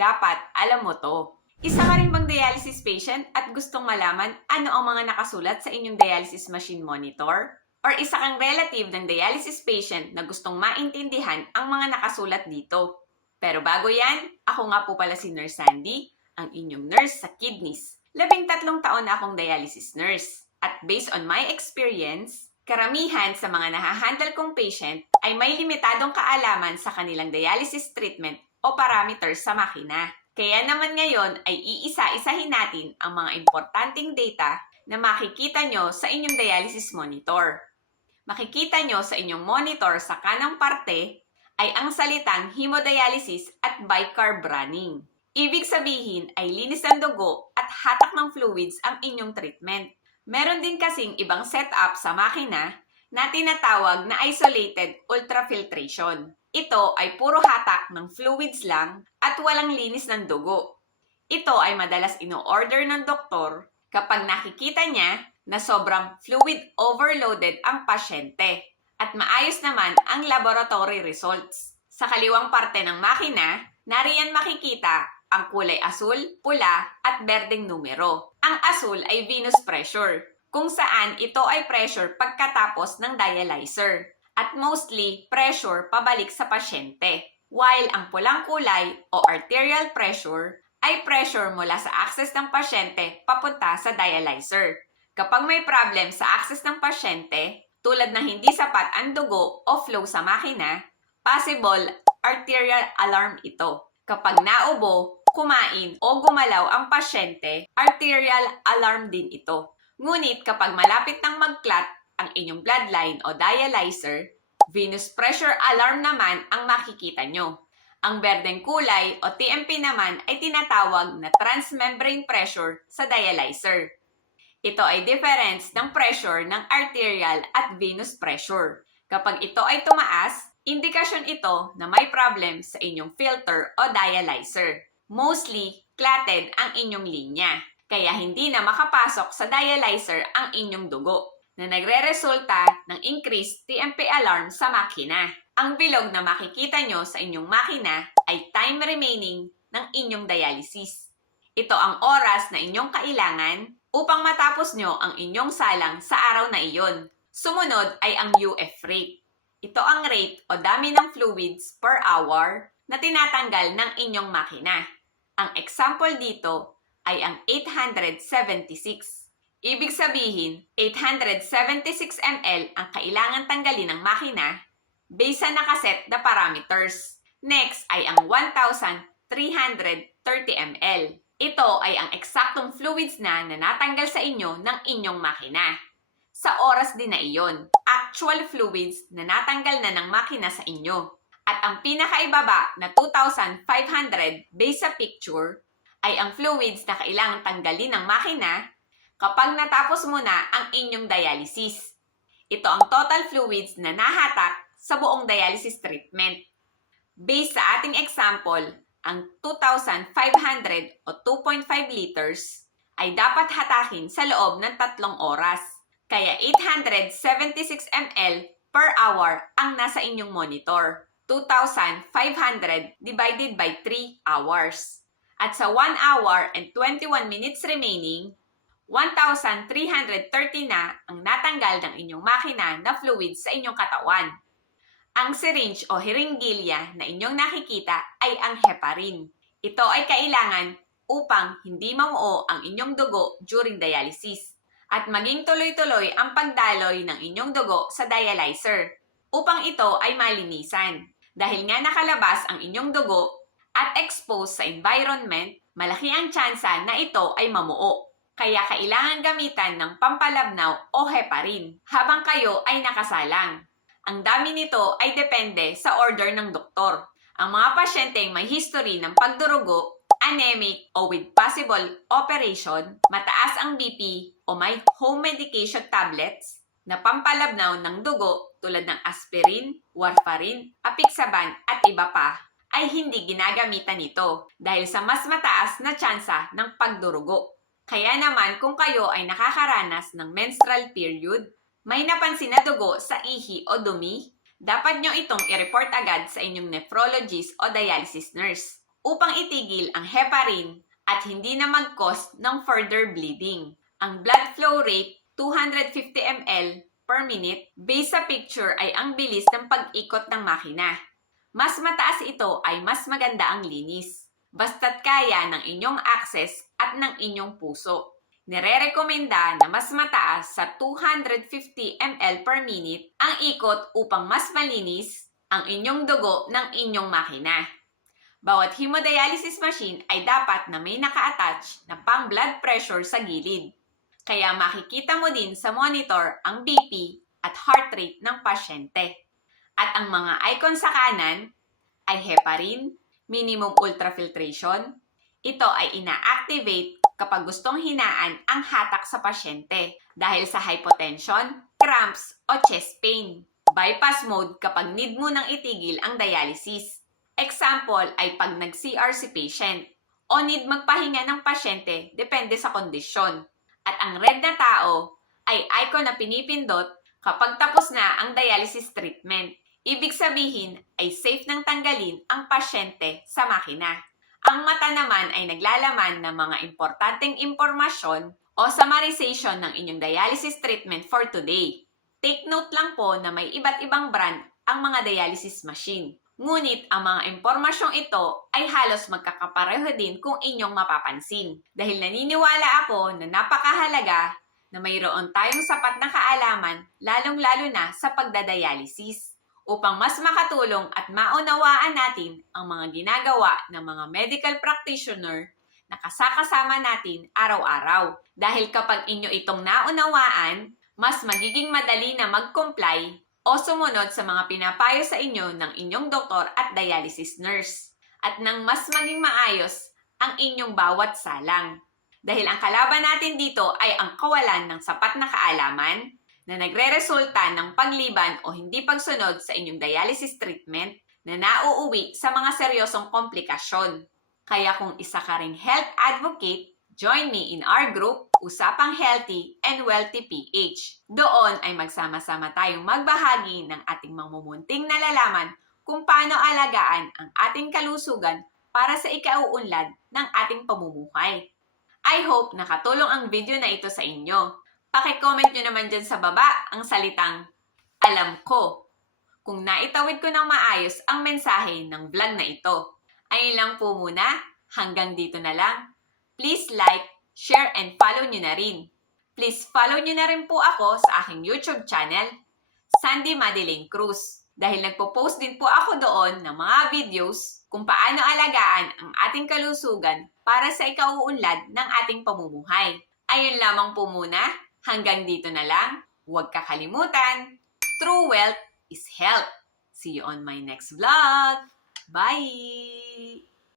dapat alam mo to. Isa ka rin bang dialysis patient at gustong malaman ano ang mga nakasulat sa inyong dialysis machine monitor? Or isa kang relative ng dialysis patient na gustong maintindihan ang mga nakasulat dito? Pero bago yan, ako nga po pala si Nurse Sandy, ang inyong nurse sa kidneys. 13 taon na akong dialysis nurse. At based on my experience, karamihan sa mga nahahandle kong patient ay may limitadong kaalaman sa kanilang dialysis treatment o parameters sa makina. Kaya naman ngayon ay iisa-isahin natin ang mga importanteng data na makikita nyo sa inyong dialysis monitor. Makikita nyo sa inyong monitor sa kanang parte ay ang salitang hemodialysis at bicarb running. Ibig sabihin ay linis ng dugo at hatak ng fluids ang inyong treatment. Meron din kasing ibang setup sa makina na tinatawag na isolated ultrafiltration. Ito ay puro hatak ng fluids lang at walang linis ng dugo. Ito ay madalas ino-order ng doktor kapag nakikita niya na sobrang fluid overloaded ang pasyente at maayos naman ang laboratory results. Sa kaliwang parte ng makina, nariyan makikita ang kulay asul, pula at berdeng numero. Ang asul ay venous pressure, kung saan ito ay pressure pagkatapos ng dialyzer at mostly pressure pabalik sa pasyente. While ang pulang kulay o arterial pressure ay pressure mula sa access ng pasyente papunta sa dialyzer. Kapag may problem sa access ng pasyente, tulad na hindi sapat ang dugo o flow sa makina, possible arterial alarm ito. Kapag naubo, kumain o gumalaw ang pasyente, arterial alarm din ito. Ngunit kapag malapit nang mag-clot ang inyong bloodline o dialyzer, venous pressure alarm naman ang makikita nyo. Ang berdeng kulay o TMP naman ay tinatawag na transmembrane pressure sa dialyzer. Ito ay difference ng pressure ng arterial at venous pressure. Kapag ito ay tumaas, indikasyon ito na may problem sa inyong filter o dialyzer. Mostly, clotted ang inyong linya, kaya hindi na makapasok sa dialyzer ang inyong dugo, na nagre-resulta ng increased TMP alarm sa makina. Ang bilog na makikita nyo sa inyong makina ay time remaining ng inyong dialysis. Ito ang oras na inyong kailangan upang matapos nyo ang inyong salang sa araw na iyon. Sumunod ay ang UF rate. Ito ang rate o dami ng fluids per hour na tinatanggal ng inyong makina. Ang example dito ay ang 876. Ibig sabihin, 876 ml ang kailangan tanggalin ng makina based sa nakaset na parameters. Next ay ang 1,330 ml. Ito ay ang eksaktong fluids na natanggal sa inyo ng inyong makina. Sa oras din na iyon, actual fluids na natanggal na ng makina sa inyo. At ang pinakaibaba na 2,500 based sa picture ay ang fluids na kailangan tanggalin ng makina kapag natapos mo na ang inyong dialysis. Ito ang total fluids na nahatak sa buong dialysis treatment. Based sa ating example, ang 2,500 o 2.5 liters ay dapat hatakin sa loob ng 3 oras. Kaya 876 ml per hour ang nasa inyong monitor. 2,500 divided by 3 hours. At sa 1 hour and 21 minutes remaining, 1,330 na ang natanggal ng inyong makina na fluids sa inyong katawan. Ang syringe o hiringgilya na inyong nakikita ay ang heparin. Ito ay kailangan upang hindi mamuo ang inyong dugo during dialysis at maging tuloy-tuloy ang pagdaloy ng inyong dugo sa dialyzer upang ito ay malinisan. Dahil nga nakalabas ang inyong dugo at exposed sa environment, malaki ang tsansa na ito ay mamuo. Kaya kailangan gamitan ng pampalabnaw o heparin habang kayo ay nakasalang. Ang dami nito ay depende sa order ng doktor. Ang mga pasyenteng may history ng pagdurugo, anemic o with possible operation, mataas ang BP o may home medication tablets na pampalabnaw ng dugo tulad ng aspirin, warfarin, apixaban at iba pa, ay hindi ginagamitan nito dahil sa mas mataas na tsansa ng pagdurugo. Kaya naman kung kayo ay nakakaranas ng menstrual period, may napansin na dugo sa ihi o dumi, dapat nyo itong i-report agad sa inyong nephrologist o dialysis nurse. upang itigil ang heparin at hindi na mag-cause ng further bleeding. Ang blood flow rate, 250 ml per minute, based sa picture ay ang bilis ng pag-ikot ng makina. Mas mataas ito ay mas maganda ang linis, basta't kaya ng inyong access at ng inyong puso. Nire-rekomenda na mas mataas sa 250 ml per minute ang ikot upang mas malinis ang inyong dugo ng inyong makina. Bawat hemodialysis machine ay dapat na may naka-attach na pang blood pressure sa gilid. Kaya makikita mo din sa monitor ang BP at heart rate ng pasyente. At ang mga icon sa kanan ay heparin, minimum ultrafiltration. Ito ay ina-activate kapag gustong hinaan ang hatak sa pasyente dahil sa hypotension, cramps o chest pain. Bypass mode kapag need mo nang itigil ang dialysis. Example ay pag nag-CR si patient o need magpahinga ng pasyente depende sa kondisyon. At ang red na tao ay icon na pinipindot kapag tapos na ang dialysis treatment. Ibig sabihin ay safe nang tanggalin ang pasyente sa makina. Ang mata naman ay naglalaman ng mga importanteng impormasyon o summarization ng inyong dialysis treatment for today. Take note lang po na may iba't ibang brand ang mga dialysis machine. Ngunit ang mga impormasyong ito ay halos magkakapareho din kung inyong mapapansin. Dahil naniniwala ako na napakahalaga na mayroon tayong sapat na kaalaman lalong-lalo na sa pagdadialysis upang mas makatulong at maunawaan natin ang mga ginagawa ng mga medical practitioner na kasakasama natin araw-araw. Dahil kapag inyo itong naunawaan, mas magiging madali na mag-comply o sumunod sa mga pinapayo sa inyo ng inyong doktor at dialysis nurse at nang mas maging maayos ang inyong bawat salang. Dahil ang kalaban natin dito ay ang kawalan ng sapat na kaalaman na nagre-resulta ng pagliban o hindi pagsunod sa inyong dialysis treatment na nauuwi sa mga seryosong komplikasyon. Kaya kung isa ka ring health advocate, join me in our group, Usapang Healthy and Wealthy PH. Doon ay magsama-sama tayong magbahagi ng ating mamumunting nalalaman kung paano alagaan ang ating kalusugan para sa ikauunlad ng ating pamumuhay. I hope nakatulong ang video na ito sa inyo. Paki-comment nyo naman dyan sa baba ang salitang alam ko kung naitawid ko ng maayos ang mensahe ng vlog na ito. Ayun lang po muna, hanggang dito na lang. Please like, share, and follow nyo na rin. Please follow nyo na rin po ako sa aking YouTube channel, Sandy Madeline Cruz. Dahil nagpo-post din po ako doon ng mga videos kung paano alagaan ang ating kalusugan para sa ikauunlad ng ating pamumuhay. Ayun lamang po muna, hanggang dito na lang. Huwag kakalimutan, true wealth is health. See you on my next vlog. Bye!